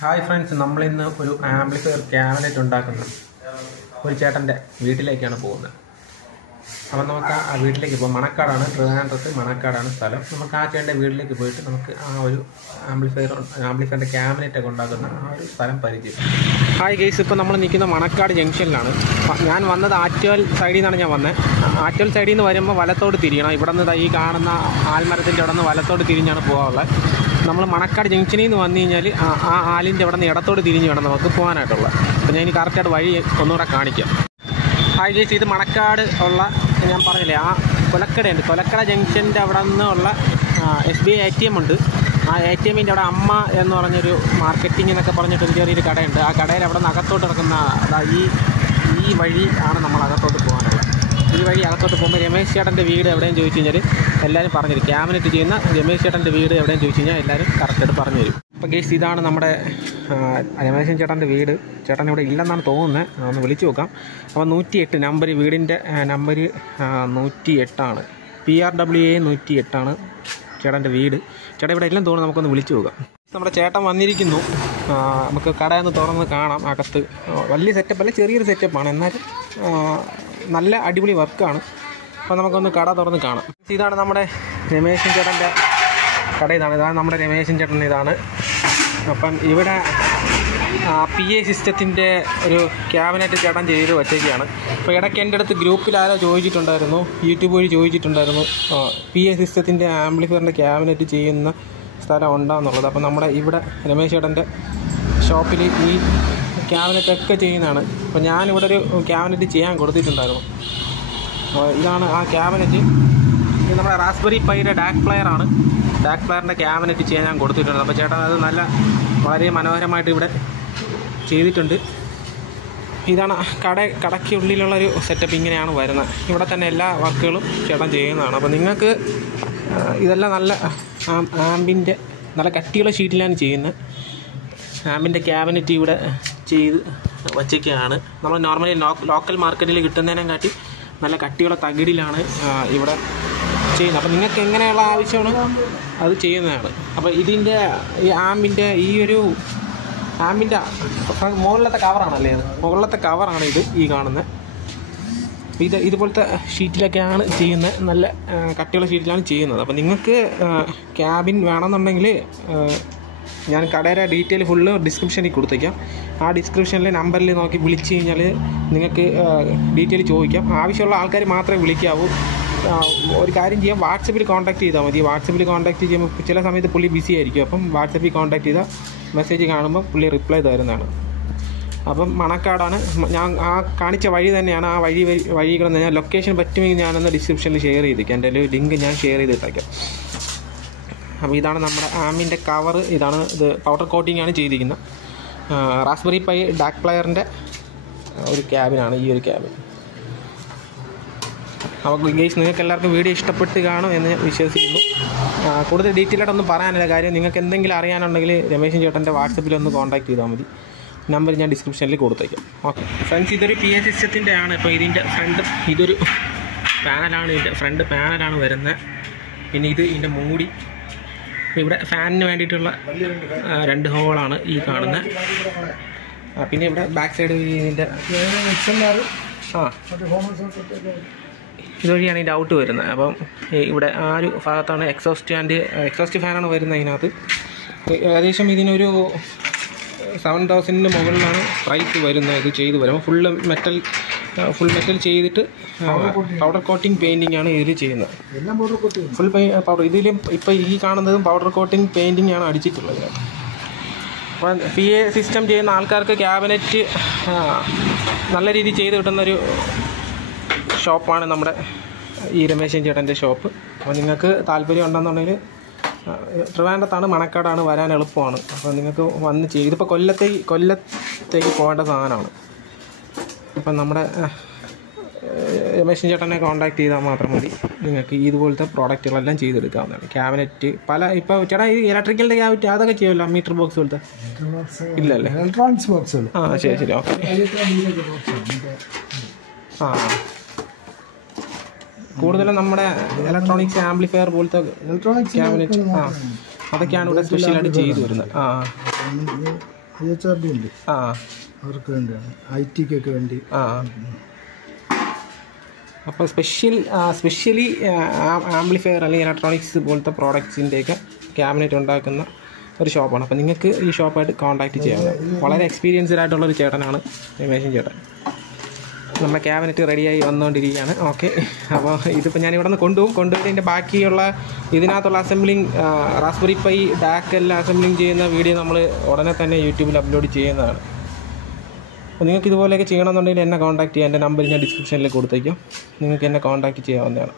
Hi friends, നമ്മളിന്ന് ഒരു amplifier cabinet ഉണ്ടാക്കുന്ന ഒരു ചേട്ടൻ്റെ വീട്ടിലേക്കാണ് പോകുന്നത്. അപ്പം നമുക്ക് ആ വീട്ടിലേക്ക് പോകും. മണക്കാടാണ്, ട്രിവാൻഡ്രത്ത് മണക്കാടാണ് സ്ഥലം. നമുക്ക് ആ ചേട്ടൻ്റെ വീട്ടിലേക്ക് പോയിട്ട് നമുക്ക് ആ ഒരു ആംപ്ലിഫയറിൻ്റെ ക്യാബിനറ്റൊക്കെ ഉണ്ടാക്കുന്ന ആ ഒരു സ്ഥലം പരിചയം. ഹായ് ഗൈസ്, ഇപ്പോൾ നമ്മൾ നിൽക്കുന്ന മണക്കാട് ജംഗ്ഷനിലാണ്. ഞാൻ വന്നത് ആറ്റുവൽ സൈഡിൽ നിന്നാണ് ഞാൻ വന്നത്. ആറ്റുവൽ സൈഡിൽ നിന്ന് വരുമ്പോൾ വലത്തോട് തിരിയണം. ഇവിടെ നിന്ന് ഈ കാണുന്ന ആൽമരത്തിൻ്റെ അവിടെ നിന്ന് വലത്തോട് തിരിഞ്ഞാണ് പോകാനുള്ളത്. നമ്മൾ മണക്കാട് ജംഗ്ഷനിൽ നിന്ന് വന്നു കഴിഞ്ഞാൽ ആ ആലിൻ്റെ അവിടെ നിന്ന് ഇടത്തോട് തിരിഞ്ഞ് വേണം നമുക്ക് പോകാനായിട്ടുള്ളത്. അപ്പോൾ ഞാൻ ഇനി കറക്റ്റായിട്ട് വഴി ഒന്നുകൂടെ കാണിക്കാം. ഹായ് ഗൈസ്, ഇത് മണക്കാട് ഉള്ള ഞാൻ പറഞ്ഞില്ലേ ആ കൊലക്കടയുണ്ട്. കൊലക്കട ജംഗ്ഷൻ്റെ അവിടെ നിന്നുള്ള SBI ATM ഉണ്ട്. ആ ATMൻ്റെ അവിടെ അമ്മ എന്ന് പറഞ്ഞൊരു മാർക്കറ്റിംഗ് എന്നൊക്കെ പറഞ്ഞിട്ടൊരു ചെറിയൊരു കടയുണ്ട്. ആ കടയിൽ അവിടെ നിന്ന് അകത്തോട്ട് ഇറക്കുന്ന ഈ വഴി ആണ് നമ്മൾ അകത്തോട്ട് പോകാനുള്ളത്. ഈ വഴി അകത്തോട്ട് പോകുമ്പോൾ രമേശ് ചേട്ടൻ്റെ വീട് എവിടെയും ചോദിച്ചു കഴിഞ്ഞാൽ എല്ലാവരും പറഞ്ഞു തരും. ക്യാബിനറ്റ് ചെയ്യുന്ന രമേശ് ചേട്ടൻ്റെ വീട് എവിടെയും ചോദിച്ചു കഴിഞ്ഞാൽ എല്ലാവരും കറക്റ്റായിട്ട് പറഞ്ഞു തരും. അപ്പോൾ ഗൈസ്, ഇതാണ് നമ്മുടെ രമേശൻ ചേട്ടൻ്റെ വീട്. ചേട്ടൻ ഇവിടെ ഇല്ലെന്നാണ് തോന്നുന്നത്. ഒന്ന് വിളിച്ചു നോക്കാം. അപ്പോൾ 108 നമ്പർ, വീടിൻ്റെ നമ്പർ 108 PRWA 108 ചേട്ടൻ്റെ വീട്. ചേട്ടൻ ഇവിടെ എല്ലാം തോന്നുന്നു. നമുക്കൊന്ന് വിളിച്ചു നോക്കാം. നമ്മുടെ ചേട്ടൻ വന്നിരിക്കുന്നു. നമുക്ക് കടയൊന്ന് തുറന്ന് കാണാം. അകത്ത് വലിയ സെറ്റപ്പല്ല, ചെറിയൊരു സെറ്റപ്പാണ്, എന്നാലും നല്ല അടിപൊളി വർക്കാണ്. അപ്പോൾ നമുക്കൊന്ന് കട തുറന്ന് കാണാം. ഇതാണ് നമ്മുടെ രമേശൻ ചേട്ടൻ്റെ കട. ഇതാണ് നമ്മുടെ രമേശൻ ചേട്ടൻ. ഇതാണ്. അപ്പം ഇവിടെ PA സിസ്റ്റത്തിൻ്റെ ഒരു ക്യാബിനറ്റ് ചേട്ടൻ ചെയ്ത് വച്ചേക്കുകയാണ്. അപ്പോൾ ഇടയ്ക്ക് എൻ്റെ അടുത്ത് ഗ്രൂപ്പിൽ ആരോ ചോദിച്ചിട്ടുണ്ടായിരുന്നു, യൂട്യൂബ് വഴി ചോദിച്ചിട്ടുണ്ടായിരുന്നു PA സിസ്റ്റത്തിൻ്റെ ആംപ്ലിഫയറിൻ്റെ ക്യാബിനറ്റ് ചെയ്യുന്ന സ്ഥലം ഉണ്ടാകുന്നുള്ളത്. അപ്പോൾ നമ്മുടെ ഇവിടെ രമേശ് ചേട്ടൻ്റെ ഷോപ്പിൽ ഈ ക്യാബിനറ്റൊക്കെ ചെയ്യുന്നതാണ്. അപ്പോൾ ഞാനിവിടെ ഒരു ക്യാബിനറ്റ് ചെയ്യാൻ കൊടുത്തിട്ടുണ്ടായിരുന്നു. ഇതാണ് ആ ക്യാബിനറ്റ്. ഇത് നമ്മുടെ റാസ്ബെറി പൈയുടെ ഡാക് പ്ലെയറാണ്. ഡാക് പ്ലെയറിൻ്റെ ക്യാബിനറ്റ് ചെയ്യാൻ ഞാൻ കൊടുത്തിട്ടുണ്ട്. അപ്പോൾ ചേട്ടൻ അത് വളരെ മനോഹരമായിട്ട് ഇവിടെ ചെയ്തിട്ടുണ്ട്. ഇതാണ് കടയ്ക്കുള്ളിലുള്ളൊരു സെറ്റപ്പ്. ഇങ്ങനെയാണ് വരുന്നത്. ഇവിടെ തന്നെ എല്ലാ വർക്കുകളും ചേട്ടൻ ചെയ്യുന്നതാണ്. അപ്പോൾ നിങ്ങൾക്ക് ഇതെല്ലാം നല്ല ആംബിൻ്റെ നല്ല കട്ടിയുള്ള ഷീറ്റിലാണ് ചെയ്യുന്നത്. ആംബിൻ്റെ ക്യാബിനറ്റ് ഇവിടെ ചെയ്ത് വച്ചേക്കുകയാണ്. നമ്മൾ നോർമലി ലോക്കൽ മാർക്കറ്റിൽ കിട്ടുന്നതിനെ കാട്ടി നല്ല കട്ടിയുള്ള തകിടിലാണ് ഇവിടെ ചെയ്യുന്നത്. അപ്പോൾ നിങ്ങൾക്ക് എങ്ങനെയുള്ള ആവശ്യമാണ് അത് ചെയ്യുന്നതാണ്. അപ്പോൾ ഇതിൻ്റെ ഈ ആംബിൻ്റെ ആംബിൻ്റെ മുകളിലത്തെ കവറാണല്ലേ, അത് മുകളിലത്തെ കവറാണ് ഇത് ഈ കാണുന്നത്. ഇതുപോലത്തെ ഷീറ്റിലൊക്കെയാണ് ചെയ്യുന്നത്. നല്ല കട്ടിയുള്ള ഷീറ്റിലാണ് ചെയ്യുന്നത്. അപ്പോൾ നിങ്ങൾക്ക് ക്യാബിൻ വേണമെന്നുണ്ടെങ്കിൽ ഞാൻ കടയുടെ ഡീറ്റെയിൽ ഫുള്ള് ഡിസ്ക്രിപ്ഷനിൽ കൊടുത്തേക്കാം. ആ ഡിസ്ക്രിപ്ഷനിലെ നമ്പറിൽ നോക്കി വിളിച്ച് കഴിഞ്ഞാൽ നിങ്ങൾക്ക് ഡീറ്റെയിൽ ചോദിക്കാം. ആവശ്യമുള്ള ആൾക്കാർ മാത്രമേ വിളിക്കാവൂ. ഒരു കാര്യം ചെയ്യാം, വാട്സപ്പിൽ കോൺടാക്ട് ചെയ്താൽ മതി. വാട്സപ്പിൽ കോൺടാക്ട് ചെയ്യുമ്പോൾ ചില സമയത്ത് പുള്ളി ബിസി ആയിരിക്കും. അപ്പം വാട്സപ്പിൽ കോൺടാക്ട് ചെയ്താൽ മെസ്സേജ് കാണുമ്പോൾ പുള്ളി റിപ്ലൈ തരുന്നതാണ്. അപ്പം മണക്കാടാണ്. ഞാൻ ആ കാണിച്ച വഴി തന്നെയാണ്. ആ വഴികൾ ഞാൻ ലൊക്കേഷൻ പറ്റുമെങ്കിൽ ഞാനൊന്ന് ഡിസ്ക്രിപ്ഷനിൽ ഷെയർ ചെയ്തേക്കാം. എൻ്റെ ഒരു ലിങ്ക് ഞാൻ ഷെയർ ചെയ്തിട്ടേക്കാം. അപ്പോൾ ഇതാണ് നമ്മുടെ ആമിൻ്റെ കവർ. ഇത് പൗഡർ കോട്ടിംഗ് ആണ് ചെയ്തിരിക്കുന്നത്. റാസ്ബെറി പൈ ഡാക് പ്ലെയറിൻ്റെ ഒരു ക്യാബിനാണ് ഈ ഒരു ക്യാബിൻ. അപ്പോൾ ഗൈസ്, നിങ്ങൾക്ക് എല്ലാവർക്കും വീഡിയോ ഇഷ്ടപ്പെട്ട് കാണും എന്ന് വിശ്വസിക്കുന്നു. കൂടുതൽ ഡീറ്റെയിൽ ആയിട്ടൊന്നും പറയാനില്ല. കാര്യം നിങ്ങൾക്ക് എന്തെങ്കിലും അറിയാനുണ്ടെങ്കിൽ രമേശൻ ചേട്ടൻ്റെ വാട്സപ്പിൽ ഒന്ന് കോൺടാക്ട് ചെയ്താൽ മതി. നമ്പർ ഞാൻ ഡിസ്ക്രിപ്ഷനിൽ കൊടുത്തേക്കാം. ഓക്കെ ഫ്രണ്ട്സ്, ഇതൊരു PA സിസ്റ്റത്തിൻ്റെ ആണ്. ഇപ്പോൾ ഇതിൻ്റെ ഇതൊരു പാനലാണ്. ഇതിൻ്റെ ഫ്രണ്ട് പാനലാണ് വരുന്നത്. പിന്നെ ഇതിൻ്റെ മൂടി. ഇവിടെ ഫാനിന് വേണ്ടിയിട്ടുള്ള 2 ഹോളാണ് ഈ കാണുന്നത്. പിന്നെ ഇവിടെ ബാക്ക് സൈഡ് ഇതിൻ്റെ ഇതുവഴിയാണ് ഇതിൻ്റെ ഔട്ട് വരുന്നത്. അപ്പം ഇവിടെ ആ ഒരു ഭാഗത്താണ് എക്സോസ്റ്റ് ഫാനാണ് വരുന്നത്. അതിനകത്ത് ഏകദേശം ഇതിനൊരു 7,000 മുകളിലാണ് പ്രൈസ് വരുന്നത്. ഇത് ചെയ്ത് വരുമ്പോൾ ഫുൾ മെറ്റൽ ചെയ്തിട്ട് പൗഡർ കോട്ടിംഗ് പെയിൻറ്റിംഗ് ആണ് ഇതിൽ ചെയ്യുന്നത്. ഫുൾ പൗഡർ ഇതിലും ഇപ്പോൾ ഈ കാണുന്നതും പൗഡർ കോട്ടിംഗ് പെയിൻറ്റിംഗ് ആണ് അടിച്ചിട്ടുള്ളത്. അപ്പോൾ PA സിസ്റ്റം ചെയ്യുന്ന ആൾക്കാർക്ക് ക്യാബിനറ്റ് നല്ല രീതിയിൽ ചെയ്ത് കിട്ടുന്നൊരു ഷോപ്പാണ് നമ്മുടെ ഈ രമേശൻ ചേട്ടൻ്റെ ഷോപ്പ്. അപ്പോൾ നിങ്ങൾക്ക് താല്പര്യം ഉണ്ടെന്നുണ്ടെങ്കിൽ ട്രിവാൻഡ്രത്താണ്, മണക്കാടാണ്, വരാൻ എളുപ്പമാണ്. അപ്പോൾ നിങ്ങൾക്ക് വന്ന് ചെയ്യും. ഇതിപ്പോൾ കൊല്ലത്തേക്ക് പോകേണ്ട സാധനമാണ്. അപ്പം നമ്മുടെ രമേശൻ ചേട്ടനെ കോൺടാക്ട് ചെയ്താൽ മാത്രം മതി. നിങ്ങൾക്ക് ഇതുപോലത്തെ പ്രോഡക്റ്റുകളെല്ലാം ചെയ്തെടുക്കാവുന്നതാണ്. ക്യാബിനറ്റ് ഇപ്പോൾ ചേട്ടാ ഈ ഇലക്ട്രിക്കലിൻ്റെ ക്യാബിനറ്റ് അതൊക്കെ ചെയ്യുമല്ലോ, മീറ്റർ ബോക്സ് പോലത്തെ ഇല്ലല്ലേ? Electronics box. ശരി. ഓക്കെ. കൂടുതലും നമ്മുടെ ഇലക്ട്രോണിക്സ് ആംപ്ലിഫയർ പോലത്തെ ക്യാബിനറ്റ് അതൊക്കെയാണ് ഇവിടെ സ്പെഷ്യലായിട്ട് ചെയ്തു വരുന്നത്. IHRD ഉണ്ട്. ആ, അവർക്ക് വേണ്ടിയാണ്, IT-ക്കൊക്കെ വേണ്ടി. ആ. അപ്പോൾ സ്പെഷ്യലി ആംപ്ലിഫയർ അല്ലെങ്കിൽ ഇലക്ട്രോണിക്സ് പോലത്തെ പ്രോഡക്ട്സിൻ്റെയൊക്കെ ക്യാബിനറ്റ് ഉണ്ടാക്കുന്ന ഒരു ഷോപ്പാണ്. അപ്പോൾ നിങ്ങൾക്ക് ഈ ഷോപ്പായിട്ട് കോൺടാക്റ്റ് ചെയ്യാവുന്നതാണ്. വളരെ എക്സ്പീരിയൻസ്ഡ് ആയിട്ടുള്ളൊരു ചേട്ടനാണ് രമേശൻ ചേട്ടൻ. നമ്മുടെ ക്യാബിനറ്റ് റെഡിയായി വന്നുകൊണ്ടിരിക്കുകയാണ്. ഓക്കെ, അപ്പോൾ ഇതിപ്പോൾ ഞാൻ ഇവിടെ നിന്ന് കൊണ്ടുപോയിട്ട് ഇതിൻ്റെ ബാക്കിയുള്ള ഇതിനകത്തുള്ള അസംബ്ലിങ്, റാസ്ബെറി പൈ ഡാക്കെല്ലാം അസംബ്ലിങ് ചെയ്യുന്ന വീഡിയോ നമ്മൾ ഉടനെ തന്നെ യൂട്യൂബിൽ അപ്ലോഡ് ചെയ്യുന്നതാണ്. അപ്പോൾ നിങ്ങൾക്ക് ഇതുപോലെയൊക്കെ ചെയ്യണമെന്നുണ്ടെങ്കിൽ എന്നെ കോൺടാക്റ്റ് ചെയ്യാം. എൻ്റെ നമ്പർ ഞാൻ ഡിസ്ക്രിപ്ഷനിൽ കൊടുത്തേക്കും. നിങ്ങൾക്ക് എന്നെ കോൺടാക്റ്റ് ചെയ്യാവുന്നതാണ്.